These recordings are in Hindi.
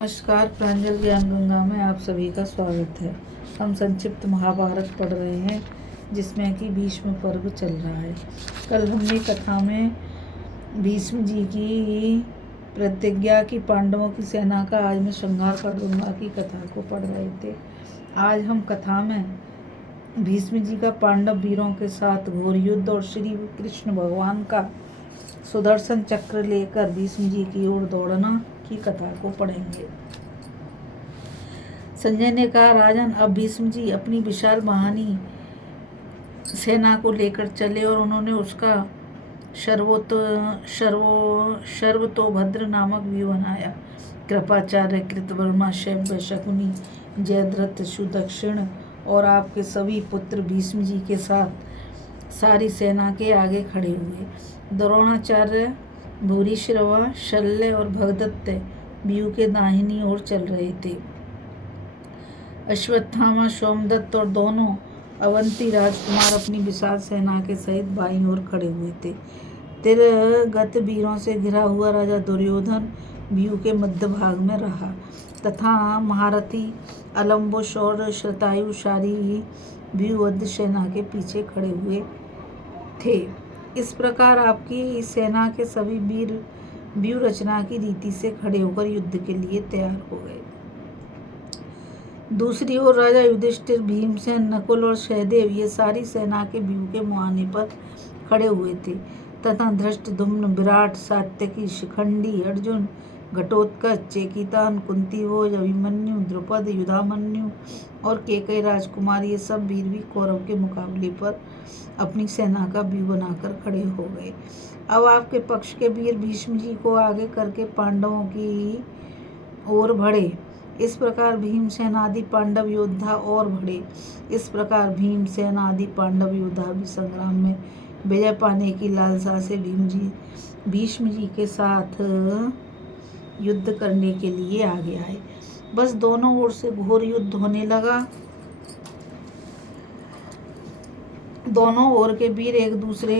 नमस्कार, प्रांजल ज्ञान गंगा में आप सभी का स्वागत है। हम संक्षिप्त महाभारत पढ़ रहे हैं जिसमें कि भीष्म पर्व चल रहा है। कल हमने कथा में भीष्म जी की प्रतिज्ञा की पांडवों की सेना का आज मैं संहार कर दूंगा की कथा को पढ़ रहे थे। आज हम कथा में भीष्म जी का पांडव वीरों के साथ घोर युद्ध और श्री कृष्ण भगवान का सुदर्शन चक्र लेकर भीष्म जी की ओर दौड़ना की कथा को पढ़ेंगे। संजय ने कहा, राजन, अब भीष्म जी अपनी विशाल महानी सेना को लेकर चले और उन्होंने उसका सर्वतोभद्र नामक व्यू बनाया। कृपाचार्य, कृतवर्मा, शैव्य, शकुनी, जयद्रथ, सुदक्षिण और आपके सभी पुत्र भीष्म जी के साथ सारी सेना के आगे खड़े हुए। द्रोणाचार्य, भूरिश्रवा, शल्य और भगदत्त व्यू के दाहिनी ओर चल रहे थे। अश्वत्थामा, सोमदत्त और दोनों अवंती राजकुमार अपनी विशाल सेना के सहित बाईं ओर खड़े हुए थे। तिरगत वीरों से घिरा हुआ राजा दुर्योधन व्यू के मध्य भाग में रहा तथा महारथी अलम्बुस और शतायुशारी व्यूवद्ध सेना के पीछे खड़े हुए थे। इस प्रकार आपकी सेना के सभी वीर व्यू रचना की रीति से खड़े होकर युद्ध के लिए तैयार हो गए। दूसरी ओर राजा युधिष्ठिर, भीमसेन, नकुल और सहदेव ये सारी सेना के व्यू के मुहाने पर खड़े हुए थे तथा धृष्टद्युम्न, विराट, सात्यकी, शिखंडी, अर्जुन, घटोत्कच, चेकितान, कुंतीभोज, अभिमन्यु, द्रुपद, युधामन्यु और केकई राजकुमार ये सब वीर भी कौरव के मुकाबले पर अपनी सेना का व्यू बनाकर खड़े हो गए। अब आपके पक्ष के वीर भीष्म जी को आगे करके पांडवों की ओर बढ़े। इस प्रकार भीमसेन आदि पांडव योद्धा और बढ़े। इस प्रकार भीमसेन आदि पांडव योद्धा भी संग्राम में विजय पाने की लालसा से भीष्म जी के साथ युद्ध करने के लिए आगे आए। बस दोनों ओर से घोर युद्ध होने लगा। दोनों ओर के वीर एक दूसरे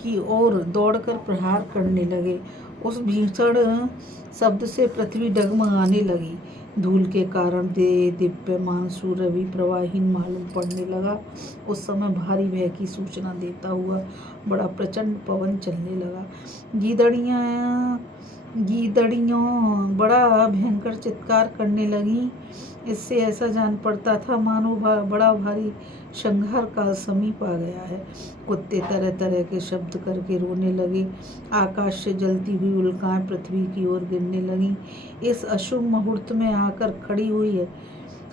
की ओर दौड़कर प्रहार करने लगे। उस भीषण शब्द से पृथ्वी डगमगाने लगी। धूल के कारण दीप्यमान सूर्य भी प्रवाहीन मालूम पड़ने लगा। उस समय भारी भय की सूचना देता हुआ बड़ा प्रचंड पवन चलने लगा। गीदड़ियों बड़ा भयंकर चित्कार करने लगी। इससे ऐसा जान पड़ता था मानो बड़ा भारी संहार काल समीप आ गया है। कुत्ते तरह तरह के शब्द करके रोने लगे। आकाश से जलती हुई उल्काएं पृथ्वी की ओर गिरने लगीं। इस अशुभ मुहूर्त में आकर खड़ी हुई है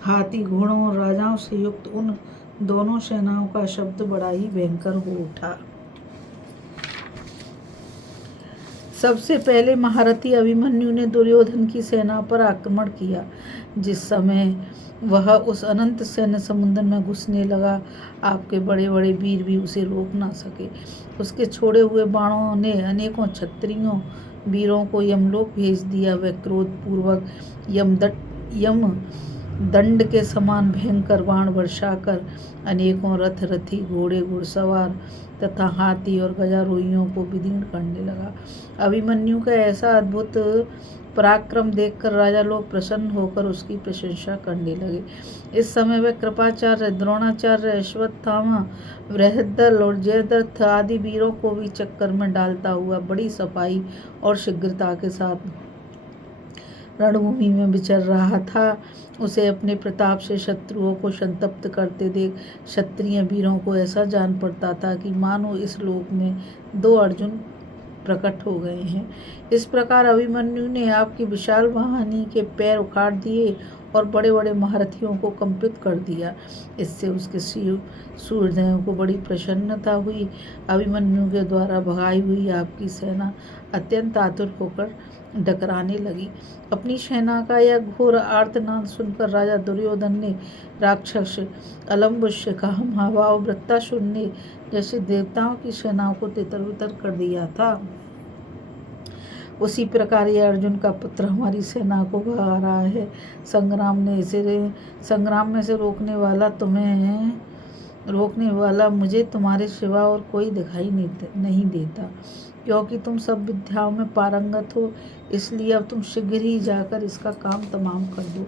हाथी, घोड़ों और राजाओं से युक्त उन दोनों सेनाओं का शब्द बड़ा ही भयंकर हो उठा। सबसे पहले महारथी अभिमन्यु ने दुर्योधन की सेना पर आक्रमण किया। जिस समय वह उस अनंत सैन्य समुद्र में घुसने लगा, आपके बड़े बड़े वीर भी उसे रोक ना सके। उसके छोड़े हुए बाणों ने अनेकों क्षत्रियों वीरों को यमलोक भेज दिया। वह क्रोधपूर्वक यमदंड के समान भयंकर बाण वर्षाकर अनेकों रथ, रथी, घोड़े, घुड़सवार तथा हाथी और गजारोहियों को विदीर्ण करने लगा। अभिमन्यु का ऐसा अद्भुत पराक्रम देखकर राजा लोग प्रसन्न होकर उसकी प्रशंसा करने लगे। इस समय वह कृपाचार्य, द्रोणाचार्य, अश्वत्थामा, बृहद्दल और जयद्रथ आदि वीरों को भी चक्कर में डालता हुआ बड़ी सफाई और शीघ्रता के साथ रणभूमि में विचर रहा था। उसे अपने प्रताप से शत्रुओं को संतप्त करते देख क्षत्रिय वीरों को ऐसा जान पड़ता था कि मानो इस लोक में दो अर्जुन प्रकट हो गए हैं। इस प्रकार अभिमन्यु ने आपकी विशाल वाहिनी के पैर उखाड़ दिए और बड़े बड़े महारथियों को कंपित कर दिया। इससे उसके सूर्यदेव को बड़ी प्रसन्नता हुई। अभिमन्यु के द्वारा भगाई हुई आपकी सेना अत्यंत आतुर होकर डकराने लगी। अपनी सेना का यह घोर आर्तनाद सुनकर राजा दुर्योधन ने राक्षस अलम्बुस, महाभाव, वृत्तासुर ने जैसे देवताओं की सेनाओं को तितर-बितर कर दिया था, उसी प्रकार यह अर्जुन का पुत्र हमारी सेना को भगा रहा है। संग्राम में से रोकने वाला तुम्हें रोकने वाला मुझे तुम्हारे सिवा और कोई दिखाई नहीं देता, क्योंकि तुम सब विद्याओं में पारंगत हो, इसलिए अब तुम शीघ्र ही जाकर इसका काम तमाम कर दो।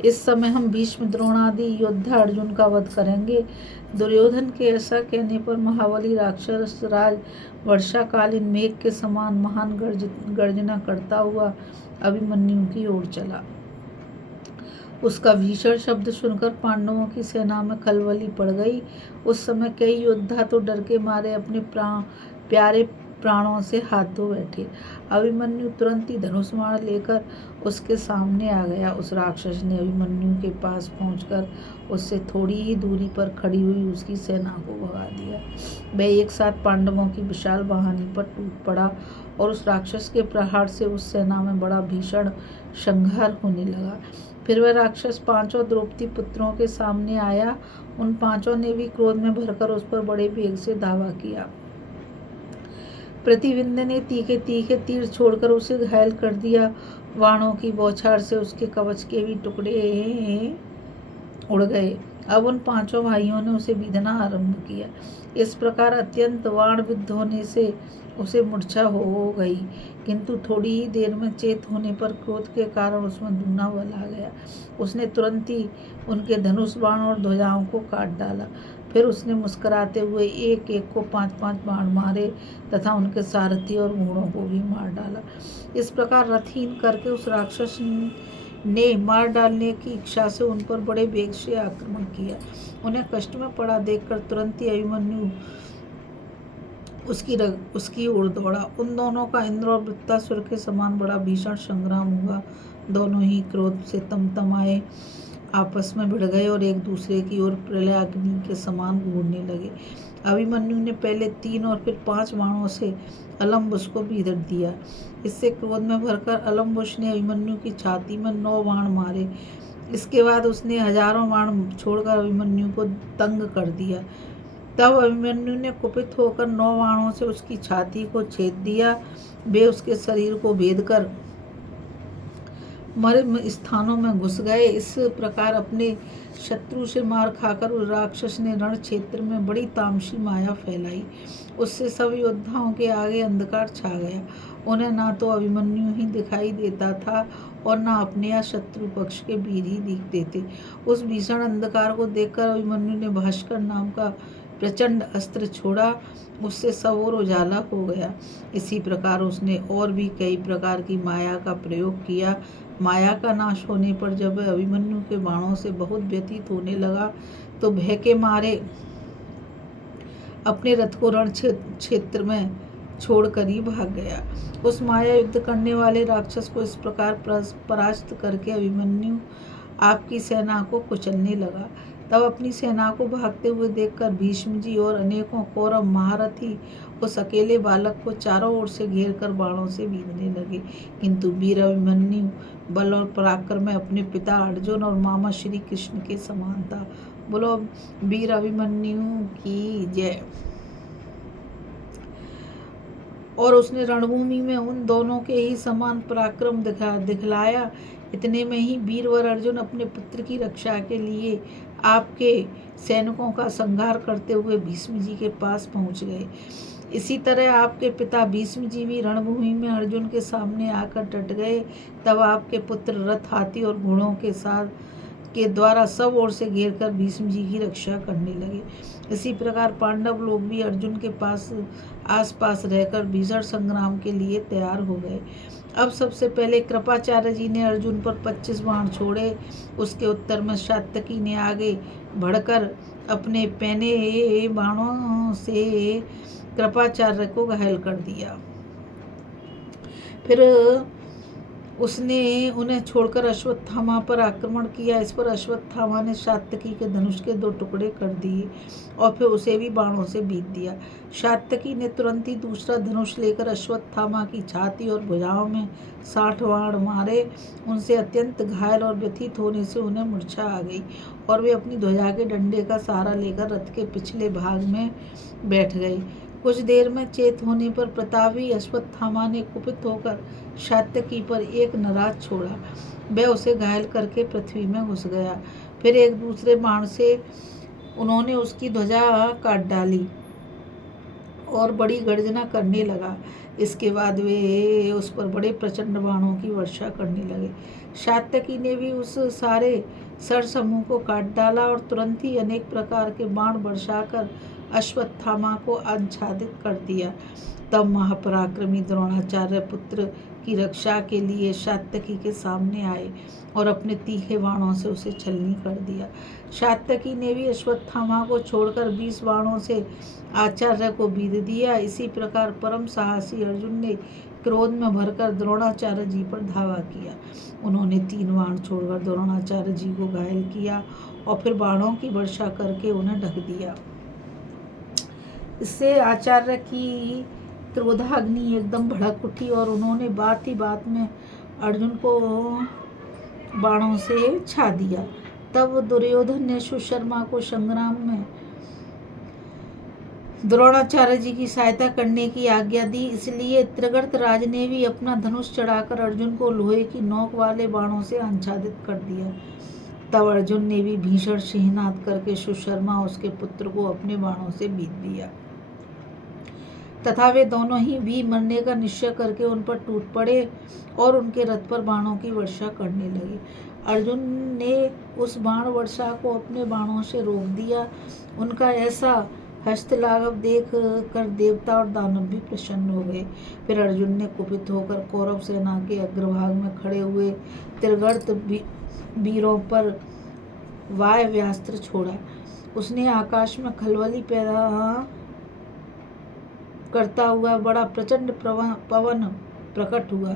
इस समय हम भीष्म, द्रोण आदि योद्धा अर्जुन का वध करेंगे। दुर्योधन के ऐसा कहने पर महाबली राक्षस राज वर्षाकालीन मेघ के समान महान गर्जना करता हुआ अभिमन्यु की ओर चला। उसका भीषण शब्द सुनकर पांडवों की सेना में खलबली पड़ गई। उस समय कई योद्धा तो डर के मारे अपने प्यारे प्राणों से हाथ धो बैठे। अभिमन्यु तुरंत ही धनुष बाण लेकर उसके सामने आ गया। उस राक्षस ने अभिमन्यु के पास पहुंचकर उससे थोड़ी ही दूरी पर खड़ी हुई उसकी सेना को भगा दिया। वह एक साथ पांडवों की विशाल वाहिनी पर टूट पड़ा और उस राक्षस के प्रहार से उस सेना में बड़ा भीषण संहार होने लगा। फिर वह राक्षस पांचों द्रौपदी पुत्रों के सामने आया। उन पांचों ने भी क्रोध में भरकर उस पर बड़े वेग से धावा किया। प्रतिविंध्य ने तीखे तीखे तीर छोड़कर उसे घायल कर दिया। बाणों की बौछार से उसके कवच के भी टुकड़े उड़ गए। अब उन पांचों भाइयों ने उसे बीधना आरंभ किया। इस प्रकार अत्यंत बाण विद्ध होने से उसे मूर्छा हो गई, किंतु थोड़ी ही देर में चेत होने पर क्रोध के कारण उसमें दूना बल आ गया। उसने तुरंत ही उनके धनुष बाण और ध्वजाओं को काट डाला। फिर उसने मुस्कुराते हुए एक एक को 5-5 बाण मारे तथा उनके सारथी और घोड़ों को भी मार डाला। इस प्रकार रथहीन करके उस राक्षस ने मार डालने की इच्छा से उन पर बड़े वेग से आक्रमण किया। उन्हें कष्ट में पड़ा देखकर तुरंत ही अभिमन्यु उसकी ओर दौड़ा। उन दोनों का इंद्र और वृत्तासुर के समान बड़ा भीषण संग्राम हुआ। दोनों ही क्रोध से तमतमाए आपस में भिड़ गए और एक दूसरे की ओर प्रलयाग्नि के समान घूरने लगे। अभिमन्यु ने पहले 3 और फिर 5 बाणों से अलम्बुस को बीध दिया। इससे क्रोध में भरकर अलम्बुस ने अभिमन्यु की छाती में 9 बाण मारे। इसके बाद उसने हजारों बाण छोड़कर अभिमन्यु को तंग कर दिया। तब अभिमन्यु ने कुपित होकर 9 बाणों से उसकी छाती को छेद दिया। वे उसके शरीर को भेदकर मर्म स्थानों में घुस गए। इस प्रकार अपने शत्रु से मार खाकर उस राक्षस ने रण क्षेत्र में बड़ी तामसी माया फैलाई। उससे सब योद्धाओं के आगे अंधकार छा गया। उन्हें ना तो अभिमन्यु ही दिखाई देता था और ना अपने या शत्रु पक्ष के वीर ही दिखते थे। उस भीषण अंधकार को देखकर अभिमन्यु ने भास्कर नाम का प्रचंड अस्त्र छोड़ा। उससे सब ओर उजाला हो गया। इसी प्रकार उसने और भी कई प्रकार की माया का प्रयोग किया। माया का नाश होने पर जब वह अभिमन्यु के बाणों से बहुत व्यतीत होने लगा तो भय के मारे अपने रथ को रण क्षेत्र में छोड़कर ही भाग गया। उस माया युद्ध करने वाले राक्षस को इस प्रकार परास्त करके अभिमन्यु आपकी सेना को कुचलने लगा। तब अपनी सेना को भागते हुए देखकर भीष्म जी और अनेकों कौरव महारथी उस अकेले बालक को चारों ओर से घेर कर बाणों से बीधने लगे, किंतु वीर अभिमन्यु बल और पराक्रम में अपने पिता अर्जुन और मामा श्री कृष्ण के समान था। बोलो वीर अभिमन्यु की जय। और उसने रणभूमि में उन दोनों के ही समान पराक्रम दिखलाया। इतने में ही वीरवर अर्जुन अपने पुत्र की रक्षा के लिए आपके सैनिकों का संहार करते हुए भीष्म जी के पास पहुंच गए। इसी तरह आपके पिता भीष्म जी भी रणभूमि में अर्जुन के सामने आकर डट गए। तब आपके पुत्र रथ, हाथी और घोड़ों के द्वारा सब ओर से घेर कर भीष्म जी की रक्षा करने लगे। इसी प्रकार पांडव लोग भी अर्जुन के आसपास रहकर भीषण संग्राम के लिए तैयार हो गए। अब सबसे पहले कृपाचार्य जी ने अर्जुन पर 25 बाण छोड़े। उसके उत्तर में सात्यकी ने आगे बढ़कर अपने पहने बाणों से कृपाचार्य को घायल कर दिया। फिर उसने उन्हें छोड़कर अश्वत्थामा पर आक्रमण किया। इस पर अश्वत्थामा ने सात्यकी के धनुष के 2 टुकड़े कर दिए और फिर उसे भी बाणों से बीत दिया। सात्यकी ने तुरंत ही दूसरा धनुष लेकर अश्वत्थामा की छाती और भुजाओं में 60 बाण मारे। उनसे अत्यंत घायल और व्यथित होने से उन्हें मूर्छा आ गई और वे अपनी ध्वजा के डंडे का सहारा लेकर रथ के पिछले भाग में बैठ गए। कुछ देर में चेत होने पर प्रतापी अश्वत्थामा ने कुपित होकर सात्यकी पर एक नराज छोड़ा। वह उसे घायल करके पृथ्वी में घुस गया। फिर एक दूसरे बाण से उन्होंने उसकी ध्वजा काट डाली और बड़ी गर्जना करने लगा। इसके बाद वे उस पर बड़े प्रचंड बाणों की वर्षा करने लगे। सात्यकी ने भी उस सारे सरसमूह को काट डाला और तुरंत ही अनेक प्रकार के बाण बरसाकर अश्वत्थामा को आच्छादित कर दिया। तब महापराक्रमी द्रोणाचार्य पुत्र की रक्षा के लिए सात्यकी के सामने आए और अपने तीखे बाणों से उसे छलनी कर दिया। सात्यकी ने भी अश्वत्थामा को छोड़कर 20 बाणों से आचार्य को बीध दिया। इसी प्रकार परम साहसी अर्जुन ने क्रोध में भरकर द्रोणाचार्य जी पर धावा किया। उन्होंने 3 बाण छोड़कर द्रोणाचार्य जी को घायल किया और फिर बाणों की वर्षा करके उन्हें ढक दिया। इससे आचार्य की क्रोधाग्नि एकदम भड़क उठी और उन्होंने बात ही बात में अर्जुन को बाणों से छा दिया। तब दुर्योधन ने सुशर्मा को संग्राम में द्रोणाचार्य जी की सहायता करने की आज्ञा दी। इसलिए त्रिगर्त राज ने भी अपना धनुष चढ़ाकर अर्जुन को लोहे की नोक वाले बाणों से आच्छादित कर दिया। तब अर्जुन ने भी भीषण सिंहनाद करके सुशर्मा उसके पुत्र को अपने बाणों से बीध दिया तथा वे दोनों ही भी मरने का निश्चय करके उन पर टूट पड़े और उनके रथ पर बाणों की वर्षा करने लगे। अर्जुन ने उस बाण वर्षा को अपने बाणों से रोक दिया। उनका ऐसा हस्तलाघव देख कर देवता और दानव भी प्रसन्न हो गए। फिर अर्जुन ने कुपित होकर कौरव सेना के अग्रभाग में खड़े हुए त्रिगर्त वीरों पर वायव्यास्त्र छोड़ा। उसने आकाश में खलबली पैदा करता हुआ बड़ा प्रचंड पवन प्रकट हुआ,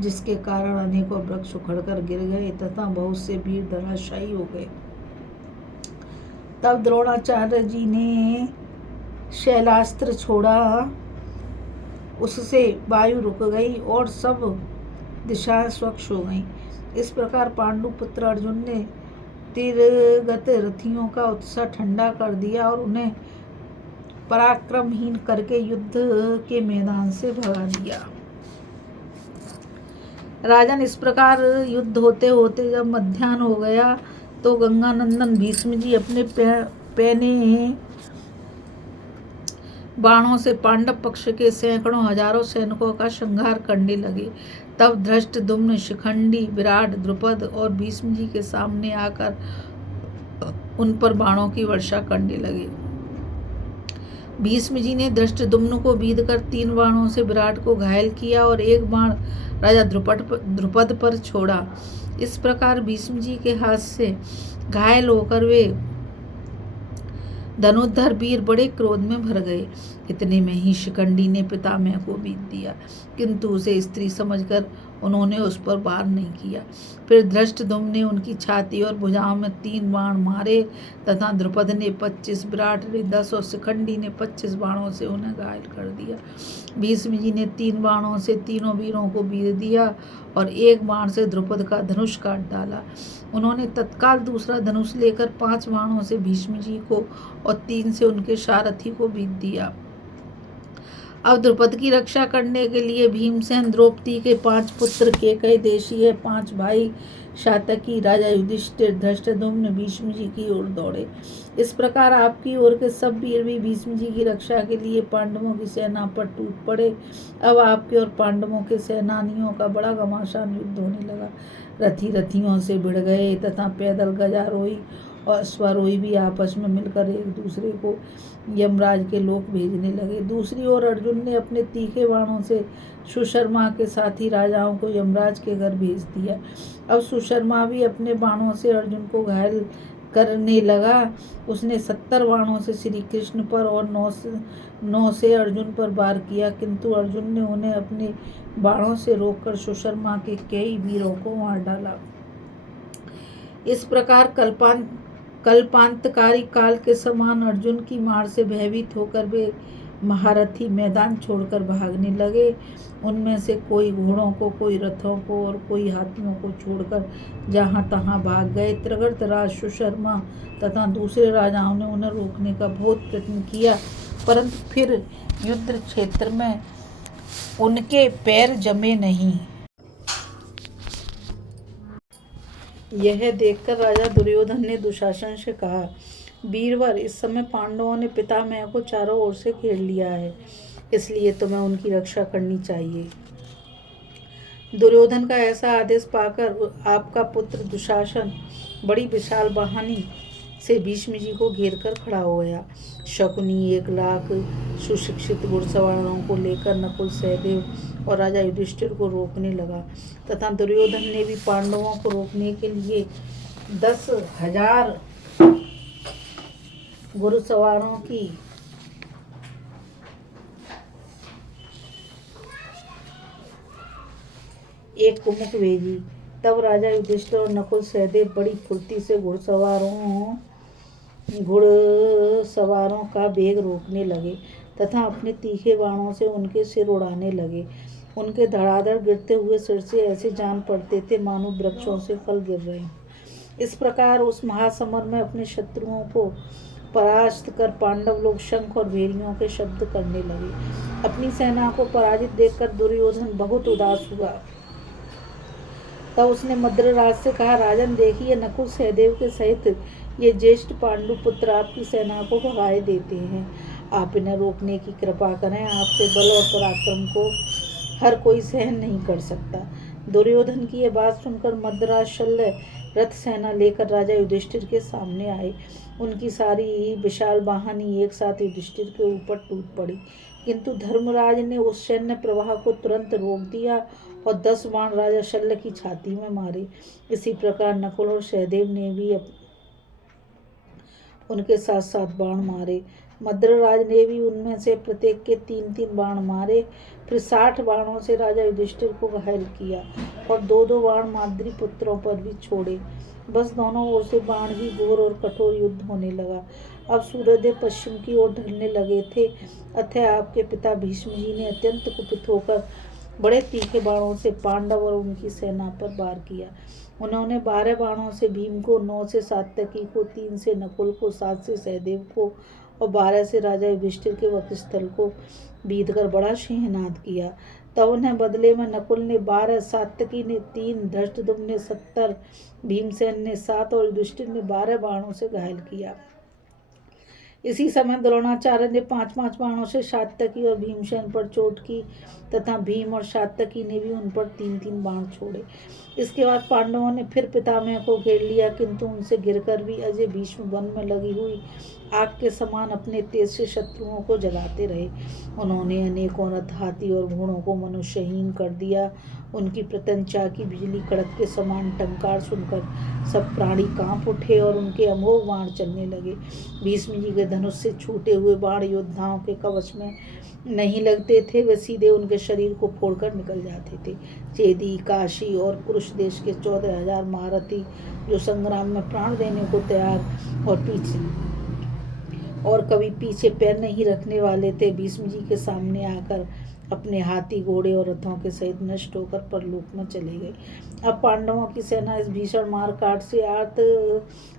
जिसके कारण अनेकों वृक्ष उखड़कर गिर गए तथा बहुत से वीर धराशायी हो गए। तब द्रोणाचार्य जी ने शैलास्त्र छोड़ा, उससे वायु रुक गई और सब दिशाएं स्वच्छ हो गईं। इस प्रकार पांडु पुत्र अर्जुन ने तीरगत रथियों का उत्साह ठंडा कर दिया और उन्हें पराक्रमहीन करके युद्ध के मैदान से भगा दिया। राजन, इस प्रकार युद्ध होते होते जब मध्याह्न हो गया तो गंगानंदन भीष्म जी अपने पैने बाणों से पांडव पक्ष के सैकड़ों हजारों सैनिकों का संहार करने लगे। तब धृष्टद्युम्न, शिखंडी, विराट, द्रुपद और भीष्म जी के सामने आकर उन पर बाणों की वर्षा करने लगे। भीष्म जी ने धृष्टद्युम्न को बीध कर 3 बाणों से विराट को घायल किया और 1 बाण राजा द्रुपद पर छोड़ा। इस प्रकार भीष्म जी के हाथ से घायल होकर वे धनुर्धर वीर बड़े क्रोध में भर गए। इतने में ही शिखंडी ने पितामह को बीध दिया, किंतु उसे स्त्री समझकर उन्होंने उस पर वार नहीं किया। फिर धृष्टद्युम्न ने उनकी छाती और भुजाओं में 3 बाण मारे तथा द्रुपद ने 25, विराट ने 10 और शिखंडी ने 25 बाणों से उन्हें घायल कर दिया। भीष्म जी ने 3 बाणों से तीनों वीरों को बीध दिया और 1 बाण से द्रुपद का धनुष काट डाला। उन्होंने तत्काल दूसरा धनुष लेकर 5 बाणों से भीष्म जी को और 3 से उनके सारथी को बीध दिया। अब द्रुपद की रक्षा करने के लिए भीमसेन, द्रौपदी के 5 पुत्र, केकई देशीय 5 भाई, सात्यकी, राजा युधिष्ठिर, धृष्टद्युम्न भीष्म जी की ओर दौड़े। इस प्रकार आपकी ओर के सब वीर भी भीष्म जी की रक्षा के लिए पांडवों की सेना पर टूट पड़े। अब आपके और पांडवों के सेनानियों का बड़ा घमासान युद्ध होने लगा। रथी रथियों से भिड़ गए तथा पैदल गजारोही और अश्वारोही भी आपस में मिलकर एक दूसरे को यमराज के लोक भेजने लगे। दूसरी ओर अर्जुन ने अपने तीखे बाणों से सुशर्मा के साथी राजाओं को यमराज के घर भेज दिया। अब सुशर्मा भी अपने बाणों से अर्जुन को घायल करने लगा। उसने 70 बाणों से श्री कृष्ण पर और 9 से अर्जुन पर वार किया, किंतु अर्जुन ने उन्हें अपने बाणों से रोककर सुशर्मा के कई वीरों को मार डाला। इस प्रकार कल्पांतकारी काल के समान अर्जुन की मार से भयभीत होकर वे महारथी मैदान छोड़कर भागने लगे। उनमें से कोई घोड़ों को, कोई रथों को और कोई हाथियों को छोड़कर जहाँ तहाँ भाग गए। त्रिगर्त राज सुशर्मा तथा दूसरे राजाओं ने उन्हें रोकने का बहुत प्रयत्न किया, परंतु फिर युद्ध क्षेत्र में उनके पैर जमे नहीं। यह देखकर राजा दुर्योधन ने दुशासन से कहा, वीरवर, इस समय पांडवों ने पितामह को चारों ओर से घेर लिया है, इसलिए तुम्हें उनकी रक्षा करनी चाहिए। दुर्योधन का ऐसा आदेश पाकर आपका पुत्र दुशासन बड़ी विशाल वाहिनी से भीष्म जी को घेर कर खड़ा हो गया। शकुनी 1,00,000 सुशिक्षित घुड़सवारों को लेकर नकुल, सहदेव और राजा युधिष्ठिर को रोकने लगा तथा दुर्योधन ने भी पांडवों को रोकने के लिए 10,000 घुड़सवारों की एक कुमुक भेजी। तब राजा युधिष्ठिर और नकुल, सहदेव बड़ी फुर्ती से घुड़सवारों का वेग रोकने लगे तथा अपने तीखे बाणों से उनके सिर उड़ाने लगे। उनके धड़ाधड़ गिरते हुए सिर से ऐसे जान पड़ते थे मानो वृक्षों से फल गिर रहे हैं। इस प्रकार उस महासमर में अपने शत्रुओं को परास्त कर पांडव लोग शंख और भेरियों के शब्द करने लगे। अपनी सेना को पराजित देखकर दुर्योधन बहुत उदास हुआ। तब उसने मद्रराज से कहा, राजन देखिए, नकुल, सहदेव के सहित ये ज्येष्ठ पांडु पुत्र आपकी सेना को भगाए देते हैं। आप इन्हें रोकने की कृपा करें। आपके बल और पराक्रम को हर कोई सहन नहीं कर सकता। दुर्योधन की यह बात सुनकर मद्राज शल्य रथ सेना लेकर राजा युधिष्ठिर के सामने आए। उनकी सारी विशाल वाहिनी एक साथ युधिष्ठिर के ऊपर टूट पड़ी, किंतु धर्मराज ने उस सैन्य प्रवाह को तुरंत रोक दिया और 10 बाण राजा शल्य की छाती में मारे। इसी प्रकार नकुल और सहदेव ने भी उनके साथ साथ बाण मारे। मद्रराज ने भी उनमें से प्रत्येक के 3-3 बाण मारे। फिर 60 बाणों से राजा युधिष्ठिर को घायल किया और 2-2 बाण माद्री पुत्रों पर भी छोड़े। बस दोनों ओर से बाण ही घोर और कठोर युद्ध होने लगा। अब सूर्योदय पश्चिम की ओर ढलने लगे थे। अतः आपके पिता भीष्म जी ने अत्यंत कुपित होकर बड़े तीखे बाणों से पांडव और उनकी सेना पर वार किया। उन्होंने 12 बाणों से भीम को, 9 से सात्यकी को, 3 से नकुल को, 7 से सहदेव को और 12 से राजा युधिष्ठिर के वक्षस्थल को बीध कर बड़ा सिंहनाद किया। तब उन्हें बदले में नकुल ने 12, सात्यकी ने 3, धृष्टद्युम्न ने 70, भीमसेन ने 7 और युधिष्ठिर ने 12 बाणों से घायल किया। इसी समय द्रोणाचार्य ने 5-5 बाणों से सात्यकी और भीमसेन पर चोट की तथा भीम और सात्यकी ने भी उन पर 3-3 बाण छोड़े। इसके बाद पांडवों ने फिर पितामह को घेर लिया, किंतु उनसे गिरकर भी अजय भीष्म वन में लगी हुई आग के समान अपने तेज से शत्रुओं को जलाते रहे। उन्होंने अनेकों रथ, हाथी और घोड़ों को मनुष्यहीन कर दिया। उनकी प्रत्यंचा की बिजली कड़क के समान टंकार सुनकर सब प्राणी कांप उठे और उनके अमोघ बाण चलने लगे। भीष्म जी के धनुष से छूटे हुए बाण योद्धाओं के कवच में नहीं लगते थे, वे सीधे उनके शरीर को फोड़कर निकल जाते थे। चेदी, काशी और कुरुश देश के 14,000 महारथी जो संग्राम में प्राण देने को तैयार और कभी पीछे पैर नहीं रखने वाले थे, भीष्म जी के सामने आकर अपने हाथी, घोड़े और रथों के सहित नष्ट होकर परलोक में चले गए। अब पांडवों की सेना इस भीषण मारकाट से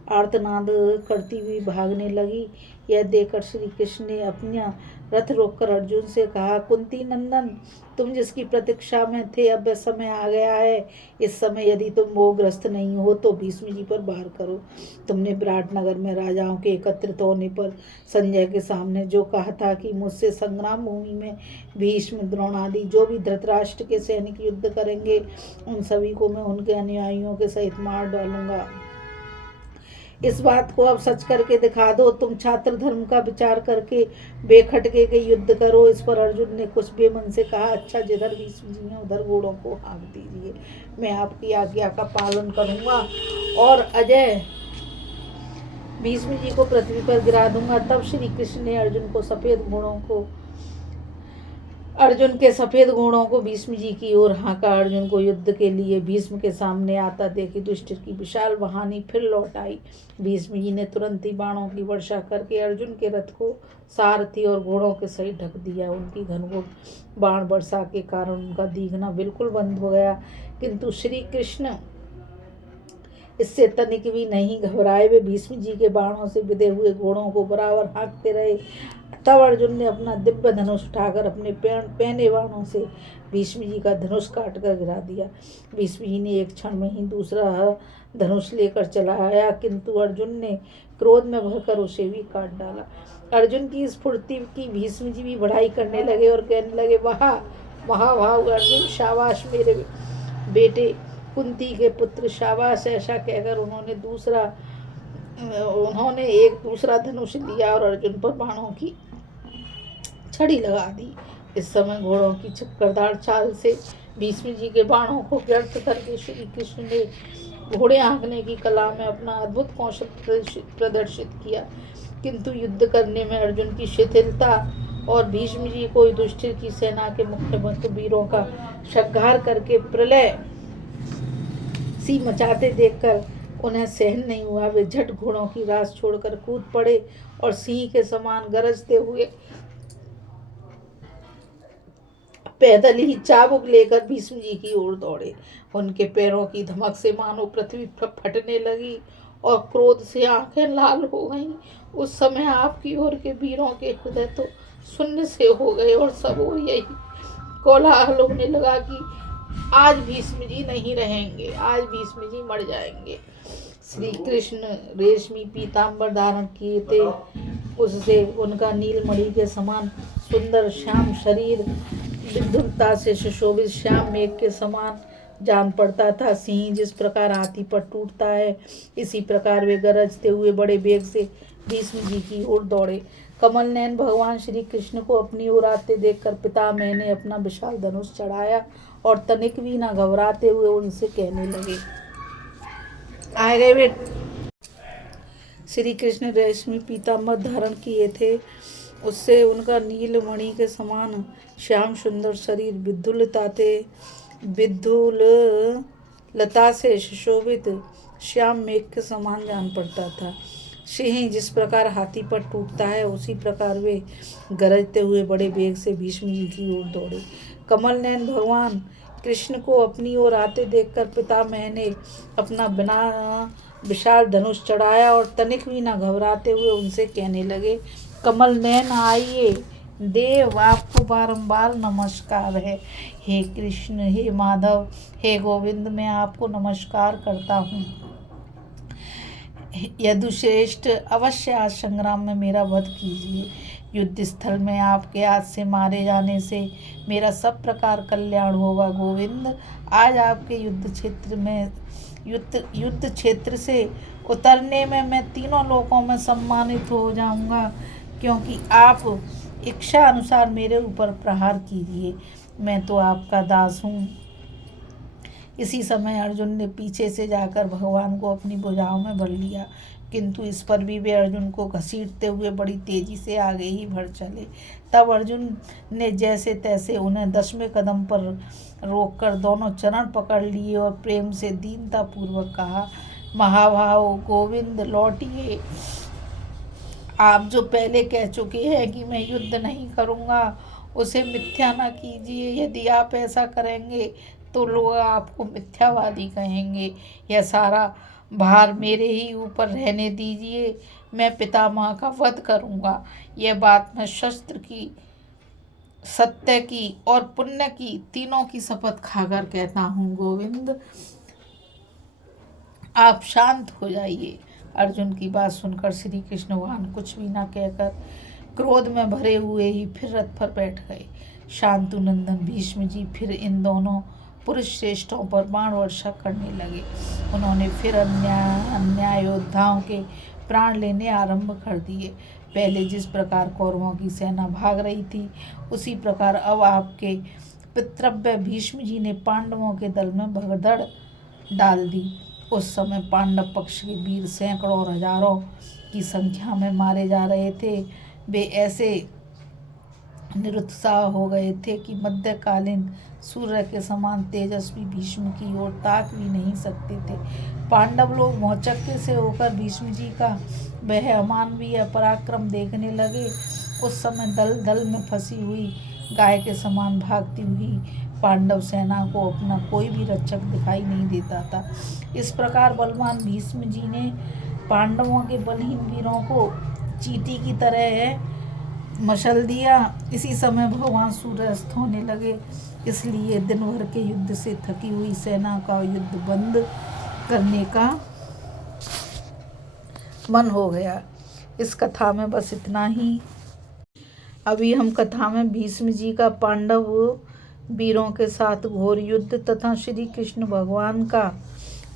आर्तनाद करती हुई भागने लगी। यह देखकर श्री कृष्ण ने अपना रथ रोककर अर्जुन से कहा, कुंती नंदन, तुम जिसकी प्रतीक्षा में थे, अब वह समय आ गया है। इस समय यदि तुम मोहग्रस्त नहीं हो तो भीष्म जी पर वार करो। तुमने विराट नगर में राजाओं के एकत्रित होने पर संजय के सामने जो कहा था कि मुझसे संग्राम भूमि में भीष्म, द्रोणादि जो भी धृतराष्ट्र के सैनिक युद्ध करेंगे, उन सभी को मैं उनके अनुयायियों के सहित मार डालूंगा। इस बात को अब सच करके दिखा दो। तुम छात्र धर्म का विचार करके बेखटके के युद्ध करो। इस पर अर्जुन ने कुछ बेमन से कहा, अच्छा, जिधर भीष्म जी हैं उधर घोड़ों को हाँक दीजिए, मैं आपकी आज्ञा का पालन करूंगा और अजय भीष्म जी को पृथ्वी पर गिरा दूंगा। तब श्री कृष्ण ने अर्जुन के सफेद घोड़ों को भीष्म जी की ओर हाँका। अर्जुन को युद्ध के लिए भीष्म के सामने आता देख युधिष्ठिर की विशाल वाहिनी फिर लौट आई। भीष्म जी ने तुरंत ही बाणों की वर्षा करके अर्जुन के रथ को सारथी और घोड़ों के सहित ढक दिया। उनकी घनघोर बाण वर्षा के कारण उनका दिखना बिल्कुल बंद हो गया, किंतु श्री कृष्ण इससे तनिक भी नहीं घबराए। वे भीष्म जी के बाणों से बिधे हुए घोड़ों को बराबर हाँकते रहे। तब अर्जुन ने अपना दिव्य धनुष उठाकर अपने पहने बाणों से भीष्म जी का धनुष काट कर गिरा दिया। भीष्म जी ने एक क्षण में ही दूसरा धनुष लेकर चला आया, किंतु अर्जुन ने क्रोध में भरकर उसे भी काट डाला। अर्जुन की इस फुर्ती की भीष्म जी भी बढ़ाई करने लगे और कहने लगे, वाह महाभाव अर्जुन, शाबाश मेरे बेटे कुंती के पुत्र, शाबाश। ऐसा कहकर उन्होंने एक दूसरा धनुष लिया और अर्जुन पर बाणों की छड़ी लगा दी। इस समय घोड़ों की चक्करदार चाल से भीष्म जी के बाणों को व्यर्थ करके श्री कृष्ण ने घोड़े हाँकने की कला में अपना अद्भुत कौशल प्रदर्शित किया, किंतु युद्ध करने में अर्जुन की शिथिलता और भीष्म जी को युधिष्ठिर की सेना के मुख्य वीरों का संहार करके प्रलय सी मचाते देखकर उन्हें सहन नहीं हुआ। वे झट घोड़ों की रास छोड़कर कूद पड़े और सिंह के समान गरजते हुए पैदल ही चाबुक लेकर भीष्म जी की ओर दौड़े। उनके पैरों की धमक से मानो पृथ्वी फटने लगी और क्रोध से आंखें लाल हो गईं। उस समय आपकी ओर के वीरों के हृदय तो शून्य से हो गए और सब ओर यही कोलाहल होने लगा कि आज भीष्म जी नहीं रहेंगे, आज भीष्म जी मर जाएंगे। श्री कृष्ण रेशमी पीताम्बर धारण किए थे, उससे उनका नीलमणि के समान सुंदर श्याम शरीर विद्युलता से सुशोभित श्याम मेघ के समान जान पड़ता था। सिंह जिस प्रकार हाथी पर टूटता है, इसी प्रकार वे गरजते हुए बड़े वेग से भीष्म जी की ओर दौड़े। कमल नयन भगवान श्री कृष्ण को अपनी ओर आते देखकर पितामह ने अपना विशाल धनुष चढ़ाया और तनिक भी न घबराते हुए उनसे कहने लगे, आए गए बेटे। श्री कृष्ण रेशमी पीताम्बर धारण किए थे, उससे उनका नीलमणि के समान श्याम सुंदर शरीर विद्युल लता से सुशोभित श्याम मेघ के समान जान पड़ता था। सिंह जिस प्रकार हाथी पर टूटता है, उसी प्रकार वे गरजते हुए बड़े वेग से भीष्म जी की ओर दौड़े। कमल नयन भगवान कृष्ण को अपनी ओर आते देखकर पितामह ने अपना बिना विशाल धनुष चढ़ाया और तनिक भी न घबराते हुए उनसे कहने लगे, कमल नयन आइए देव, आपको बारंबार नमस्कार है। हे कृष्ण, हे माधव, हे गोविंद, मैं आपको नमस्कार करता हूँ। यदुश्रेष्ठ, अवश्य आज संग्राम में मेरा वध कीजिए। युद्ध स्थल में आपके हाथ से मारे जाने से मेरा सब प्रकार कल्याण होगा। गोविंद, आज आपके युद्ध क्षेत्र से उतरने में मैं तीनों लोकों में सम्मानित हो जाऊंगा, क्योंकि आप इच्छा अनुसार मेरे ऊपर प्रहार कीजिए, मैं तो आपका दास हूँ। इसी समय अर्जुन ने पीछे से जाकर भगवान को अपनी भुजाओं में भर लिया, किंतु इस पर भी वे अर्जुन को घसीटते हुए बड़ी तेजी से आगे ही बढ़ चले। तब अर्जुन ने जैसे तैसे उन्हें 10वें कदम पर रोककर दोनों चरण पकड़ लिए और प्रेम से दीनता पूर्वक कहा, महाभाव गोविंद लौटिए। आप जो पहले कह चुके हैं कि मैं युद्ध नहीं करूँगा, उसे मिथ्या न कीजिए। यदि आप ऐसा करेंगे तो लोग आपको मिथ्यावादी कहेंगे। यह सारा भार मेरे ही ऊपर रहने दीजिए, मैं पितामह का वध करूँगा। यह बात मैं शस्त्र की, सत्य की और पुण्य की तीनों की शपथ खाकर कहता हूँ। गोविंद, आप शांत हो जाइए। अर्जुन की बात सुनकर श्री कृष्ण भगवान कुछ भी न कहकर क्रोध में भरे हुए ही फिर रथ पर बैठ गए। शांतुनंदन भीष्म जी फिर इन दोनों पुरुष श्रेष्ठों पर बाण वर्षा करने लगे। उन्होंने फिर अन्याय योद्धाओं के प्राण लेने आरंभ कर दिए। पहले जिस प्रकार कौरवों की सेना भाग रही थी, उसी प्रकार अब आपके पितृव्य भीष्म जी ने पांडवों के दल में भगदड़ डाल दी। उस समय पांडव पक्ष के वीर सैकड़ों और हजारों की संख्या में मारे जा रहे थे। वे ऐसे निरुत्साह हो गए थे कि मध्यकालीन सूर्य के समान तेजस्वी भीष्म की ओर ताक भी नहीं सकते थे। पांडव लोग भौचक्के से होकर भीष्म जी का वह अमानवीय पराक्रम देखने लगे। उस समय दल दल में फंसी हुई गाय के समान भागती हुई पांडव सेना को अपना कोई भी रक्षक दिखाई नहीं देता था। इस प्रकार बलवान भीष्म जी ने पांडवों के बलहीन वीरों को चींटी की तरह मशल दिया। इसी समय भगवान सूर्यास्त होने लगे, इसलिए दिन भर के युद्ध से थकी हुई सेना का युद्ध बंद करने का मन हो गया। इस कथा में बस इतना ही। अभी हम कथा में भीष्म जी का पांडव वीरों के साथ घोर युद्ध तथा श्री कृष्ण भगवान का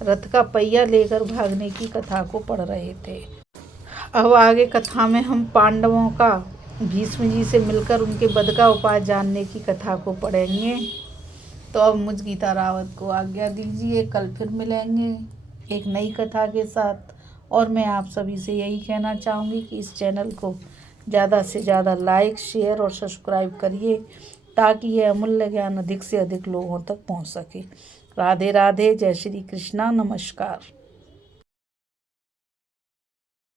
रथ का पहिया लेकर भागने की कथा को पढ़ रहे थे। अब आगे कथा में हम पांडवों का भीष्म जी से मिलकर उनके वध का उपाय जानने की कथा को पढ़ेंगे। तो अब मुझ गीता रावत को आज्ञा दीजिए, कल फिर मिलेंगे एक नई कथा के साथ। और मैं आप सभी से यही कहना चाहूँगी कि इस चैनल को ज़्यादा से ज़्यादा लाइक, शेयर और सब्सक्राइब करिए, ताकि यह अमूल्य ज्ञान अधिक से अधिक लोगों तक पहुँच सके। राधे राधे, जय श्री कृष्णा, नमस्कार।